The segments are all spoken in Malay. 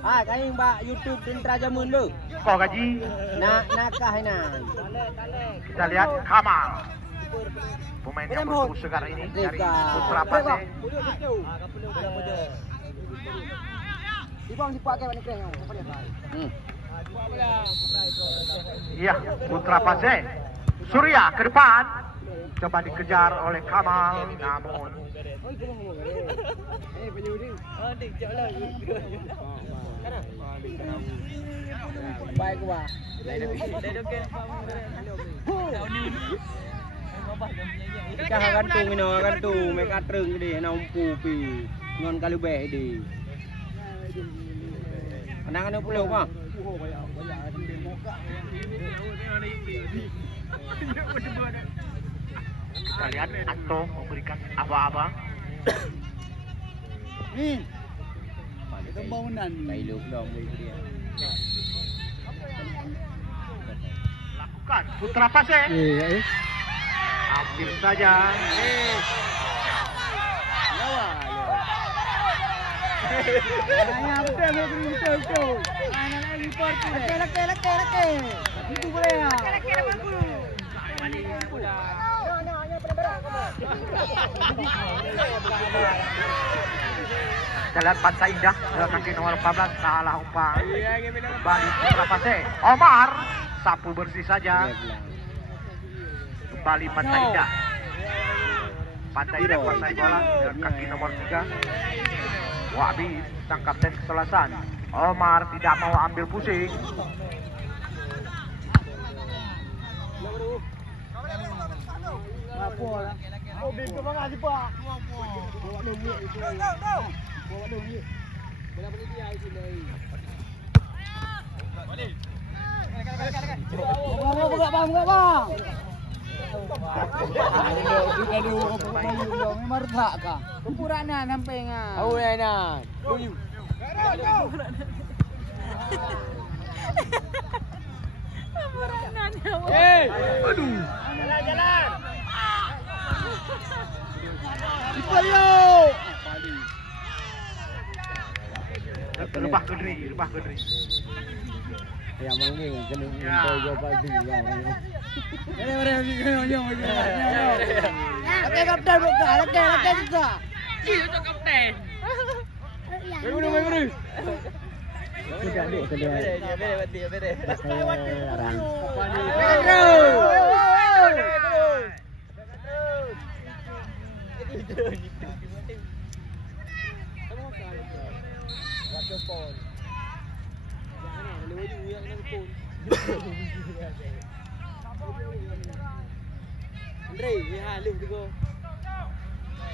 Kain ba YouTube Tentera Jamun lu. Kau gaji. Nakah ini. Kita lihat Kamal. Pemain yang bertubuh segar ini dari Putra Pase. Iya, Putra Pase. Surya ke depan. Coba dikejar oleh Kamal, namun baik gua. Kita gantung ini, gantung mereka terung di nampu pi ngon kali baik di. Kenangan pulau mah. kita lihat Anto memberikan aba-aba. Itu bangunan. Bailuk dong dia. Lakukan Putra Pase. Hampir saja. Betul. Anak lagi porti. Leke. Itu boleh ya. Kita lihat Pantai Indah kaki nomor 14 salah umpan. Kembali Putra Pase. Omar sapu bersih saja. Kembali Pantai Indah. Pantai Indah kuasai bola dengan kaki nomor 3. Wabi sang kapten keselasan. Omar tidak mau ambil pusing. Oh, bingung banget sih, Pak. Bawa duit itu. Bawa duit. Bola beli dia itu lagi. Buka bang. Marta ka. Kupurana sampai nga. Away na. Luyu. Aduh. Jalan. Ipayo. Rebah Kedri. Ya mungkin kena go pagi ya. Oke kapten buka, oke juga. Iya itu kapten. Menguru. Sudah deh, sudah. Bere. Orang.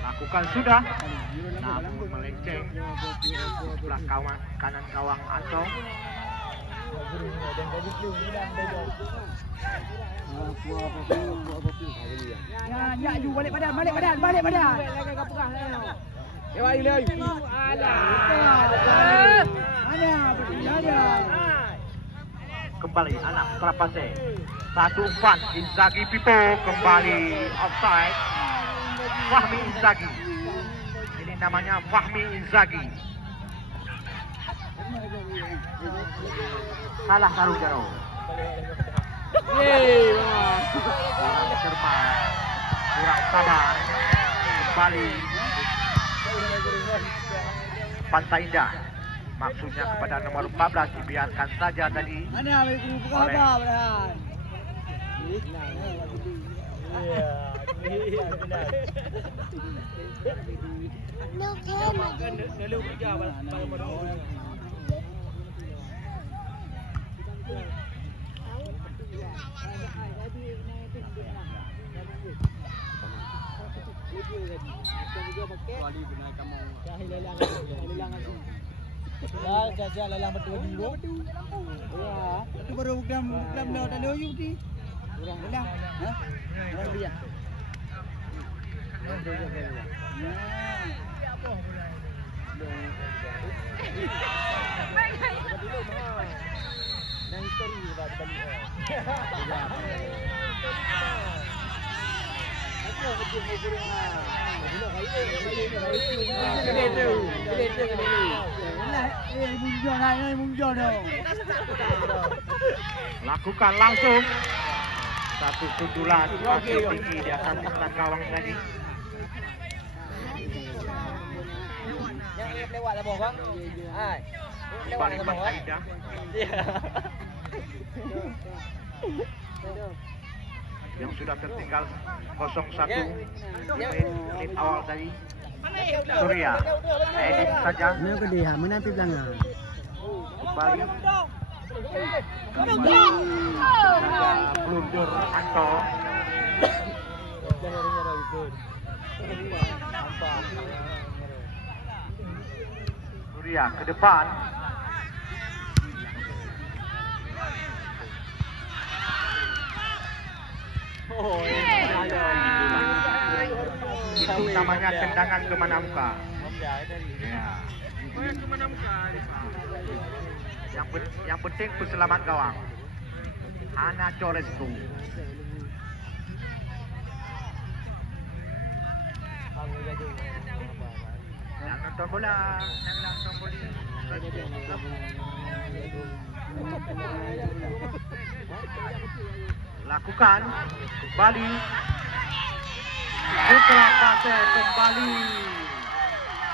Lakukan sudah, namun melenceng sebelah kanan gawang Anto. Ya, you balik badan. Kembali anak Putra Pase. Satu umpan Inzaghi Pipo kembali offside. Fahmi Inzaghi. Ini namanya Fahmi Inzaghi. Salah taruh jauh. Kurang cermat, kurang sabar. Kembali Pantai Indah. Maksudnya kepada nomor 14 dibiarkan saja tadi. Mana buka apa, Bran? Iya, benar. Jajah lelang betul dulu. Ya, itu baru dam dah loyu di. Kurang lelang. Hah? Orang dia. Dan story balik. Lakukan langsung satu sundulan masih tinggi di atas sebelah gawang tadi. Lewat lah bawang. Hai. Kembali Pantai Indah. Yang sudah tertinggal 0-1 menit awal tadi. Surya edit saja. Mana ke dia? Mana tu belakang? Kembali blunder Anto. Surya ke depan. Itu namanya tendangan ke mana muka. Ya. Yang penting peselamat gawang. Ana Chorescu. Yang nonton bola, yang nonton bola. Lakukan kembali. Putra Pase kembali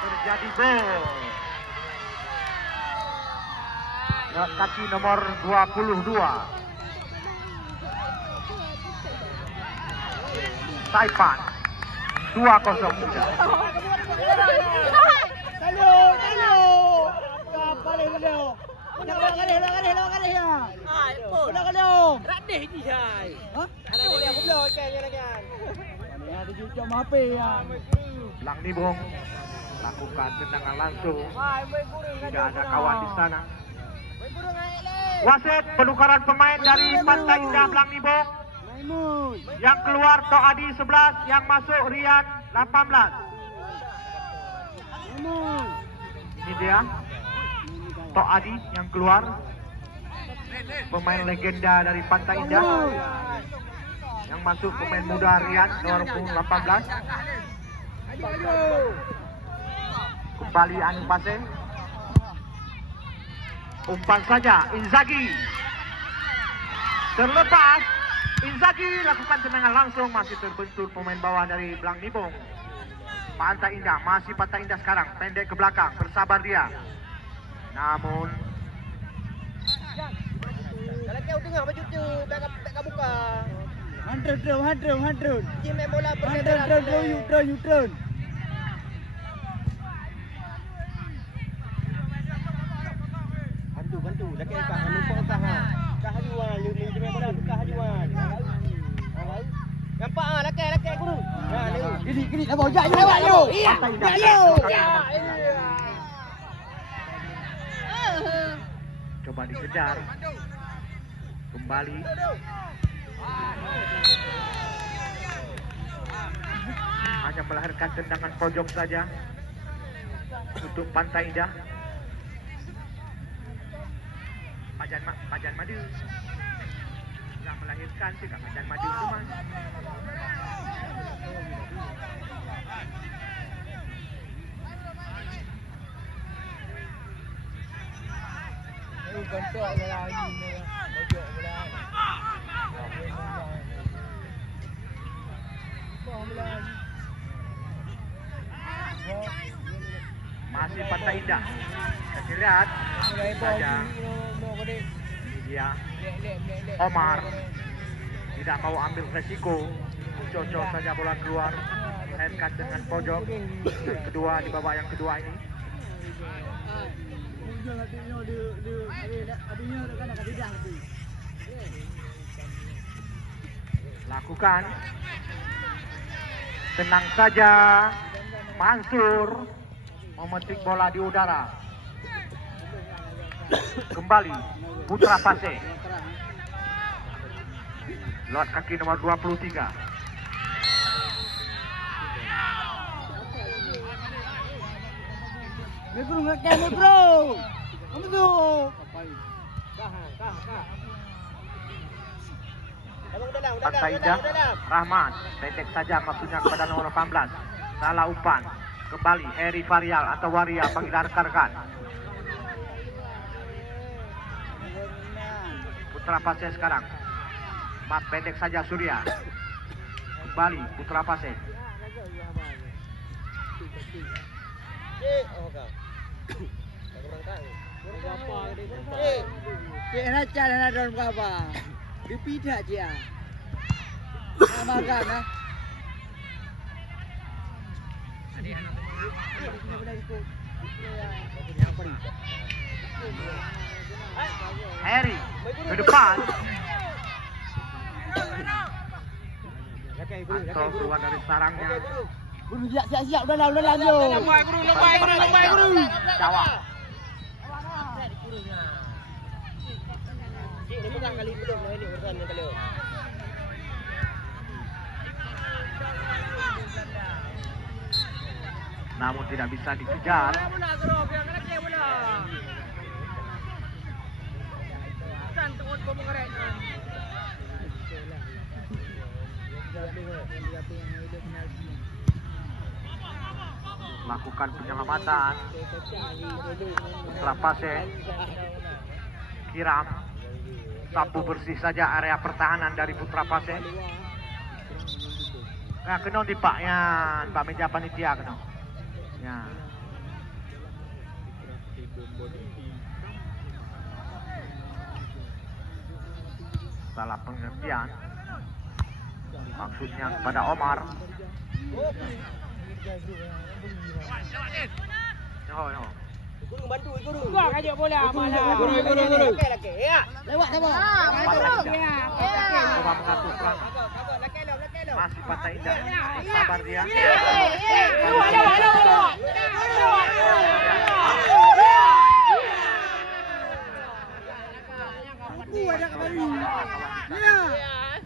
terjadi gol. Ya, kaki nomor 22. Saipan 2-0 sudah. Lang Nibong lakukan tendangan langsung. Tidak ada kawan di sana. Wasit penukaran pemain dari Pantai Indah Lang Nibong. Yang keluar Toadi 11, yang masuk Rian 18. Ini dia Toadi yang keluar, pemain legenda dari Pantai Indah. Yang masuk pemain muda Rian nomor 18. Kembali Anu Pase. Umpan saja Inzaghi. Terlepas Inzaghi lakukan tendangan langsung, masih terbentur pemain bawah dari Lang Nibong. Pantai Indah, masih Pantai Indah sekarang, pendek ke belakang, bersabar dia. Namun kalau kau tengah baju tu, tak buka. 100. Dia main bola bergerak. You turn. Bantu. Lagi kah lupa kah. Kah hajuan, dia main bola kah hajuan. Nampak ah, laki guru. Gini, abang lewat yo. Iya. coba dikejar. Kembali. Hanya melahirkan tendangan pojok saja untuk Pantai Indah. Pajan Madu sudah melahirkan sih, Pajan Madu itu mas. Masih Pantai Indah. Kita lihat saja. Ini dia Omar tidak mau ambil resiko, cocok saja bola keluar, dilahirkan dengan pojok. Yang kedua di babak yang kedua ini. Lakukan. Tenang saja. Mansur memetik bola di udara. Kembali Putra Pase. Lewat kaki nomor 23. Bro, ngaknya bro. Kamu tuh. Pantai Indah, Rahmat, pendek saja maksudnya kepada nomor 18. Salah umpan, kembali Heri Varial atau Waria panggilan rekan-rekan. Putra Pasir sekarang. Mat pendek saja Surya. Kembali Putra Pasir. Cik raca dan ada dalam kabar. Dipidak dia. Makan ah. Heri ke depan. Anto keluar dari sarangnya. Guru siap-siap udah lah yo. Lambai guru. Jawab. Namun tidak bisa dikejar. Lakukan penyelamatan. Putra Pasir. Kiram. Sapu bersih saja area pertahanan dari Putra Pasir. Nah, kena di paknya, Pak meja panitia kena. Ya. Salah pengertian. Maksudnya kepada Omar. Yo. Guru bantu guru. Buang aja bola malah. Guru. Lewat sama. Coba mengatur perang. Masih Pantai Indah. Sabar dia.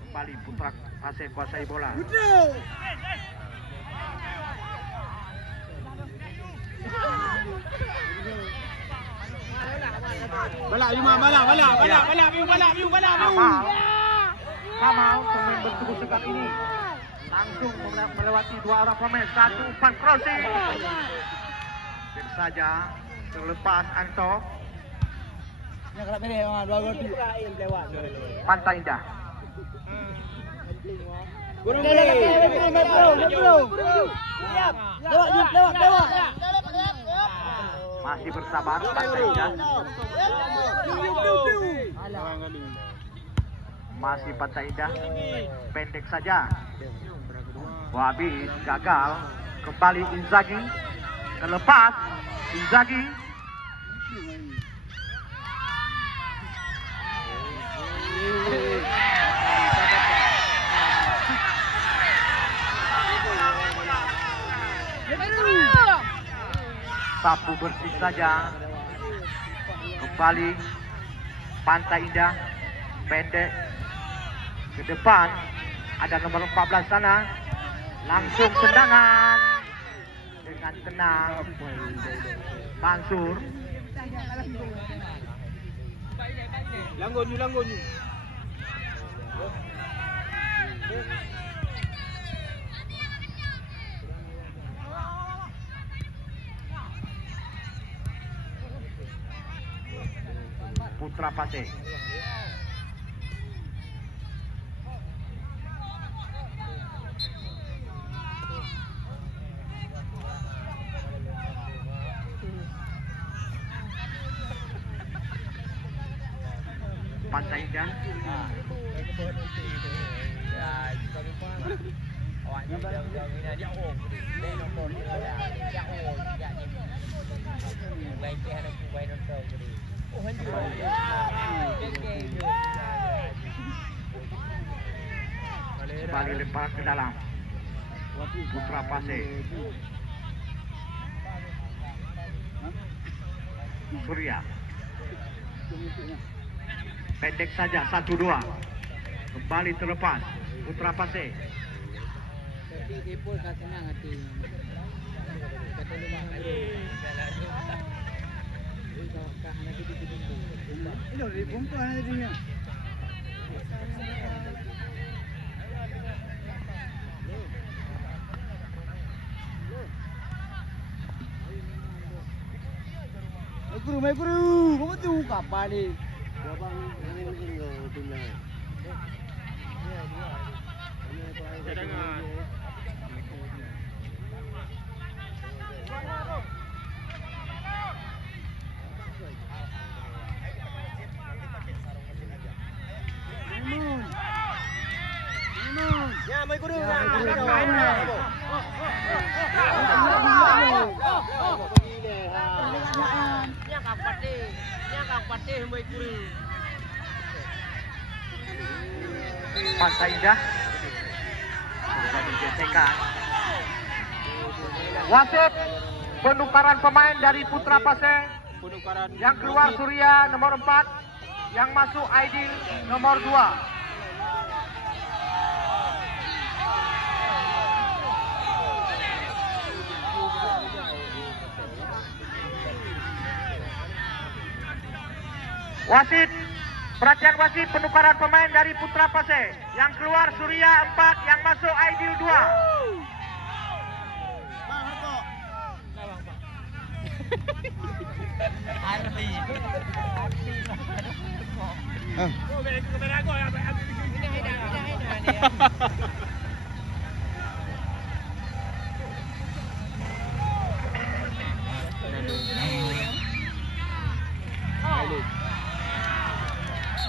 Kembali Putra Pasir kuasai bola. Kamal pemain bertubuh tegak ini langsung melewati dua orang pemain. Satu umpan crossing. Dan saja terlepas Anto. Pantai Indah. Lewat. Masih bersabar Pantai Indah. Masih Pantai Indah. Pendek saja. Habis gagal. Kembali Inzaghi. Terlepas Inzaghi. Sapu bersih saja. Kembali Pantai Indah. Pendek ke depan. Ada nomor 14 sana. Langsung tendangan dengan tenang. Mansur. Langgon. Putra Pasir. Pantai Indah. Kembali lempar ke dalam. Putra Pasir. Surya. Pendek saja 1-2. Kembali terlepas Putra Pasir. guru. Kamu tu kapan ni? Ya, mai guru. Pantai Indah sudah digeserkan. Wasit penukaran pemain dari Putra Pasir. Yang keluar Surya nomor 4, yang masuk Aidil nomor 2. Wasit, perhatian wasit, penukaran pemain dari Putra Pasir. Yang keluar Surya 4, yang masuk Aidil 2.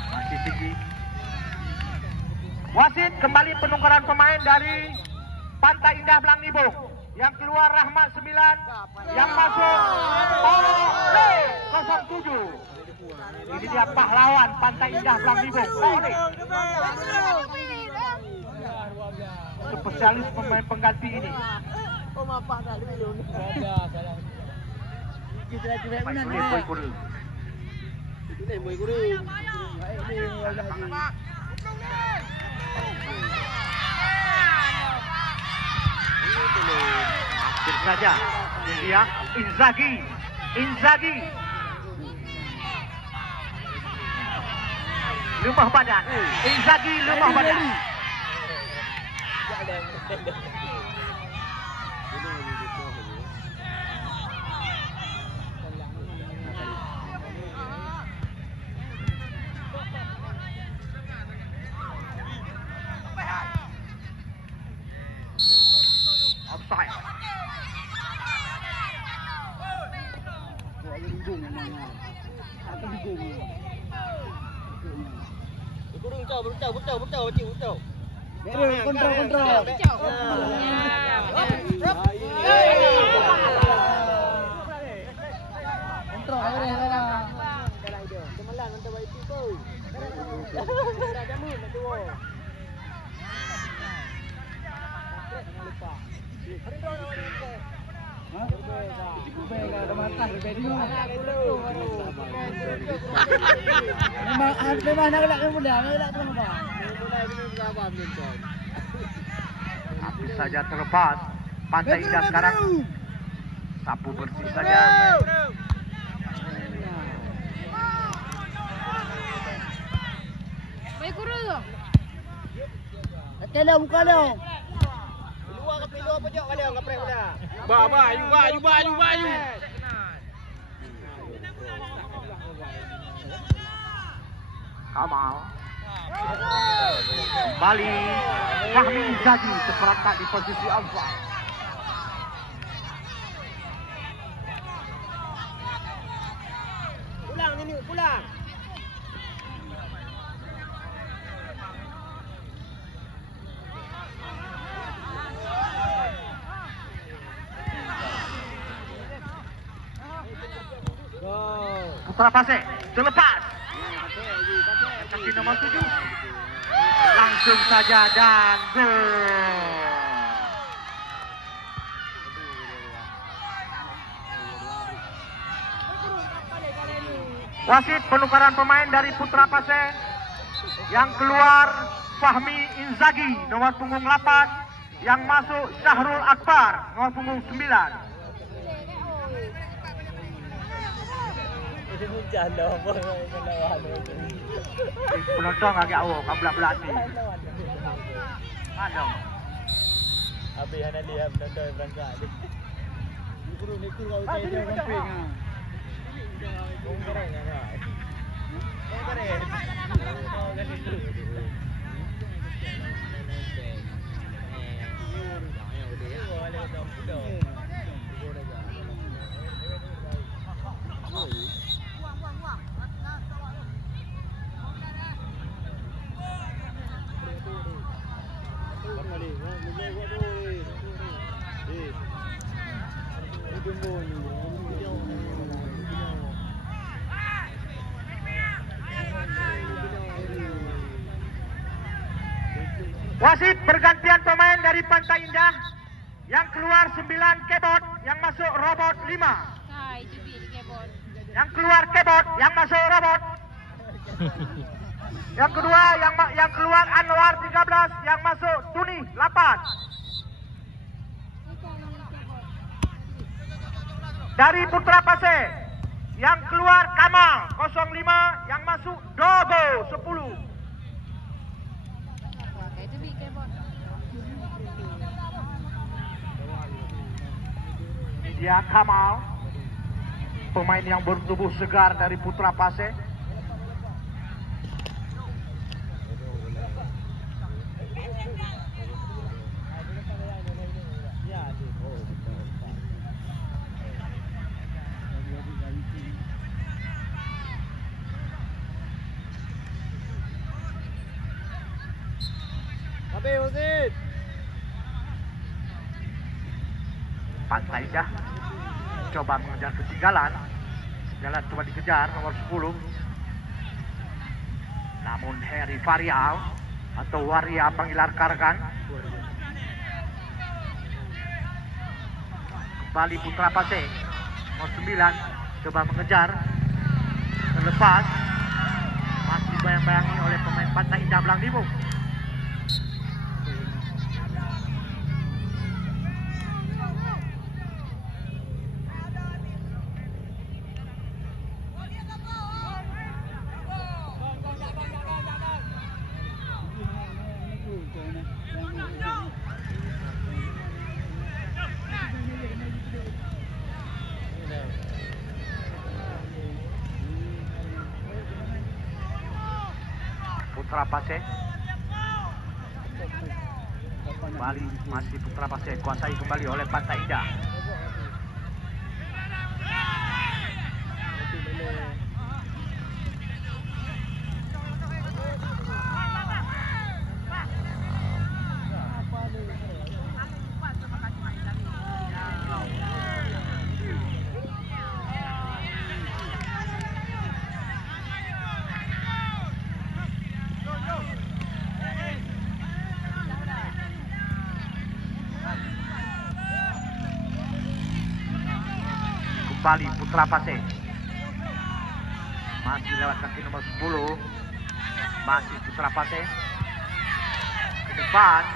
Masih tinggi. Wasit kembali penukaran pemain dari Pantai Indah Belang Nibung. Yang keluar Rahmat 9, yang masuk Ole 07. Ini dia pahlawan Pantai Indah Belang Nibung, Ole. Spesialis pemain pengganti ini. Hampir saja. Ini dia Inzaghi. Lemah badan. Inzaghi lemah badan. Offside. Memang nak nak muda, nak tu apa? Habis saja terlepas. Pantai Indah sekarang sapu bersih saja. Mai guru tu. Tela muka dia. Luar ke luar pojok kali ngaprek pada. Baju. Kamal. Kembali Fahmi Inzaghi terperangkap di posisi awal. Pulang. Putra Pasir terlepas. Kaki nomor 7. Langsung saja dan gol. Wasit penukaran pemain dari Putra Pasir. Yang keluar Fahmi Inzaghi nomor punggung 8, yang masuk Syahrul Akbar nomor punggung 9. Penonton agak awak kabelak-belak ni. Mana? Habis hana lihat penonton berangkat. Guru ni kau saya camping ah. Wasit pergantian pemain dari Pantai Indah. Yang keluar 9 kebot, yang masuk robot 5. Yang keluar kebot, yang masuk robot. Yang kedua yang keluar Anwar 13, yang masuk Tuni 8. Dari Putra Pasir, yang keluar Kamal 05, yang masuk Dogo 10. Dia Kamal, pemain yang bertubuh segar dari Putra Pasir. Pantai Indah coba mengejar ketinggalan. Jalan coba dikejar nomor 10. Namun Heri Varial atau Waria Panggilar Kargan. Kembali Putra Pasir nomor 9 coba mengejar. Terlepas masih bayang-bayangi oleh pemain Pantai Indah Belang Limu. Putra Pasir kembali, masih Putra Pasir kuasai kembali oleh Pantai Indah. Kembali Putra Pasir, masih lewat kaki nomor 10, masih Putra Pasir ke depan.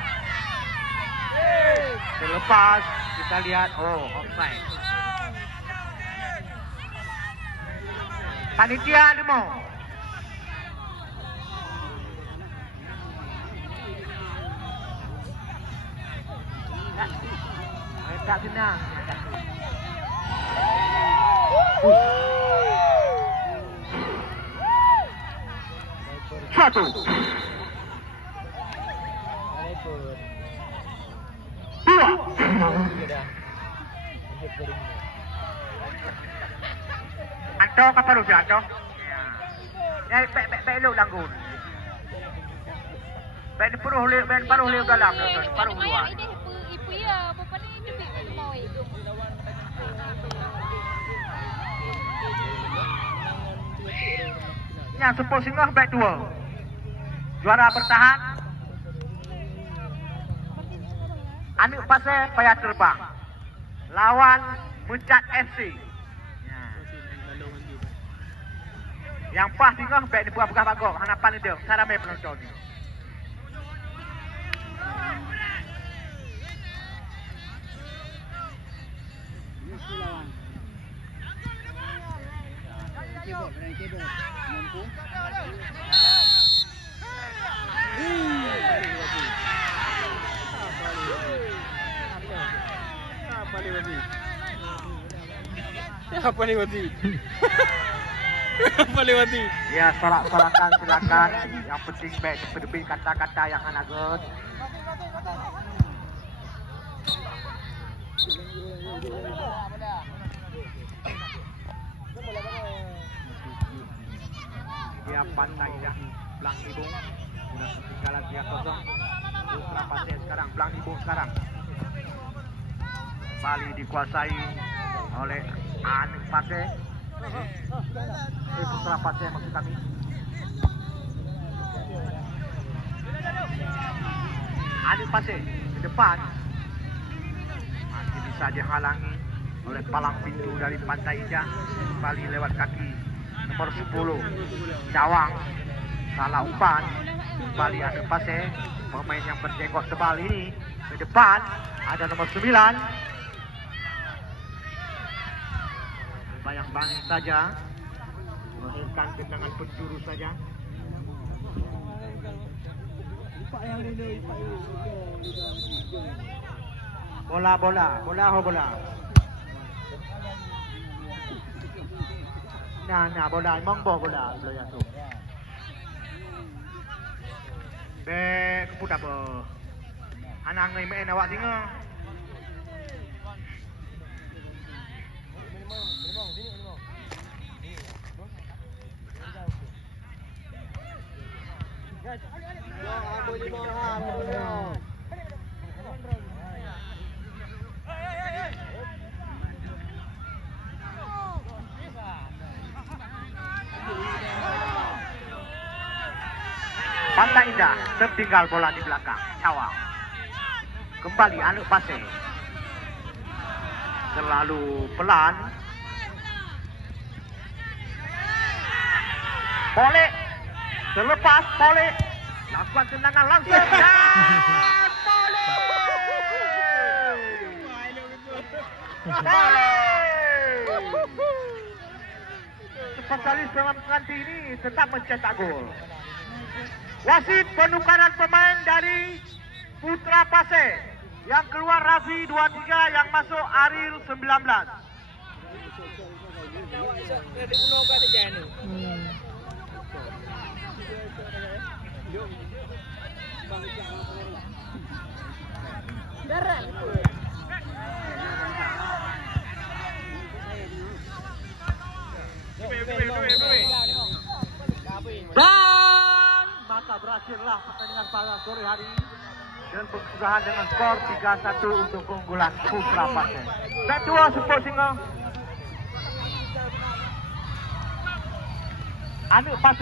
Terlepas, kita lihat, oh offside. Panitia demo. Tak senang. Satu. Dua. Anto kapal udah Anto. Ya, belok langgun. Ben paruh liu dalam, paruh luar. Yang Sepul Singoh back 2. Juara bertahan Anik Pasir Payah Terbang lawan Mencat FC. Yang pas Singoh back di buah-buah bagong. Harapan dia saramai penonton. Apa ni mati? Apa lewati? Ya, sorak-sorakan silakan. Yang penting baik berbeda kata-kata yang anak good. Dia Pantai dah Belang Ibung. Sudah ketinggalan dia kosong. Putra Pasir sekarang, Belang Ibung sekarang. Bali dikuasai oleh Anik Pasir. Putra Pasir maksud kami. Anik Pasir ke depan. Masih bisa dihalangi oleh palang pintu dari Pantai Indah. Bali lewat kaki nomor 10 Cawang. Salah umpan. Bali Anik Pasir, pemain yang berjenggot tebal ini. Ke depan ada nomor 9. Bayang-bayang saja, melahirkan tendangan penjuru saja. Bola. Nah, bola, emang bola belum jatuh. Bek, putar apa? Anak ngai main awak singa. Pantai Indah tertinggal bola di belakang. Cawang kembali Anik Pasir. Terlalu pelan. Boleh terlepas, boleh lakukan tendangan langsung dan spesialis penganti ini tetap mencetak gol. Wasit penukaran pemain dari Putra Pasir. Yang keluar Rafi 23, yang masuk Aril 19. Dan maka berakhirlah pertandingan pada sore hari dengan kesudahan dengan skor 3-1 untuk keunggulan Putra Pasir. Ketua Support Singa Anik Pasir.